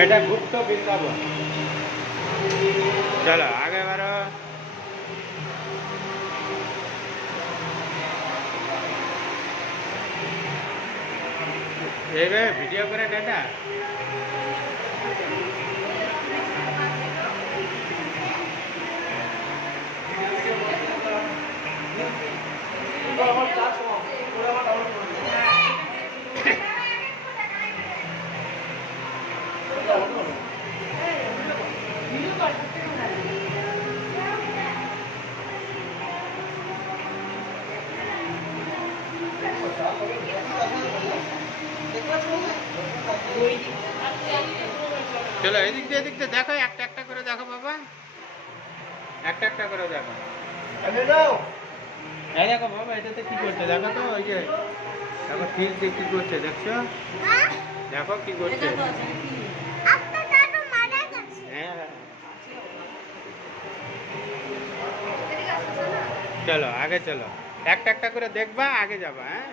এটা গুপ্ত বৃন্দাবন। চলো আগে বারো। এইভাবে ভিডিও করে নেটা চলো এদিক দিয়ে দেখো, একটা একটা করে দেখো বাবা, একটা একটা করে দেখো। এই দেখো বাবা, এটাতে কি করছে দেখো তো, ওই যে দেখো ঠিক যে কি করছে দেখছো, দেখো কি করছে। হ্যাঁ চলো আগে চলো, একটা একটা করে দেখবা, আগে যাবা। হ্যাঁ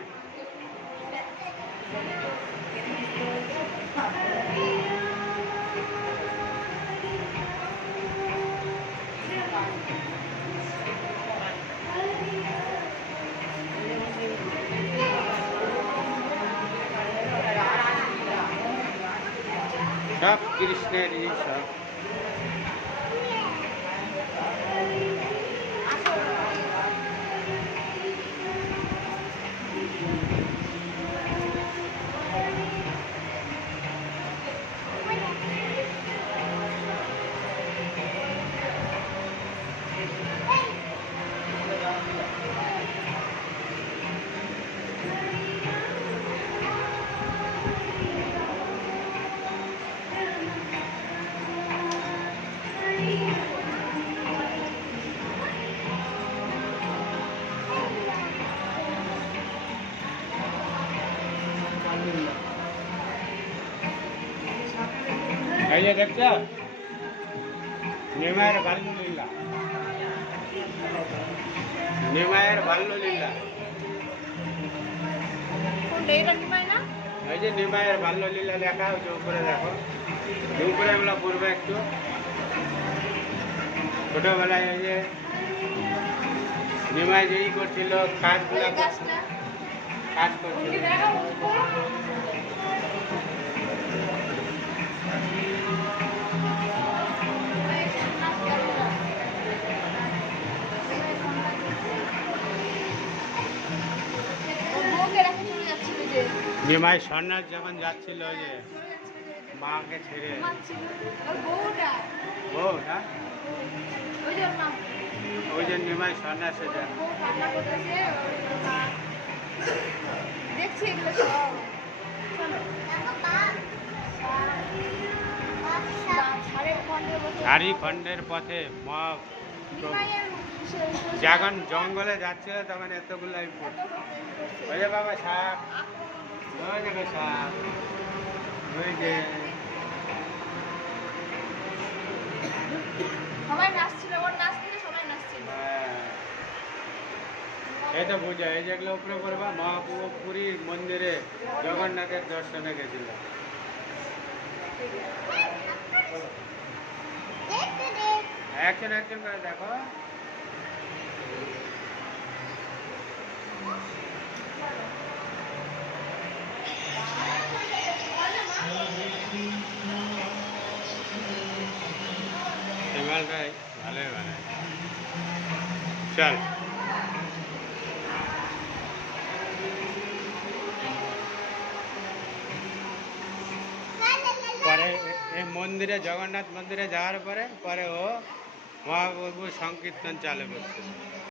সব কৃষ্ণের সব। এই যে দেখছো নিমায়ের বাল্যলীলা, নিমায়ের বাল্যলীলা, এই যে নিমায়ের বাল্যলীলা লেখা হচ্ছে উপরে দেখো, উপরে এগুলো পড়বে একটু। ছোটবেলায় এই যে নিমাই যেই করছিল কাজগুলো কাজ করছিল। নিমাই সন্ন্যাস যখন যাচ্ছিল ওই যে মাকে ছেড়ে, বউটা ওই যে নিমাই সন্ন্যাসে যায়। ঝাড়খণ্ডের পথে মা যখন জঙ্গলে যাচ্ছিল তখন এতগুলাই ওই যে বাবা সাপ, ওই দেখো সাপ, ওই যে এটা বোঝা। এই যেগুলো উপরে করবা, মহাপ্রভু পুরীর মন্দিরে জগন্নাথের দর্শনে গেছিল। একজন একজন করে দেখো। হিমালটাই ভালোই বানায়। চল পরে এই মন্দিরে, জগন্নাথ মন্দিরে যাওয়ার পরে ও মহাপ্রভু সংকীর্তন চালু করছে।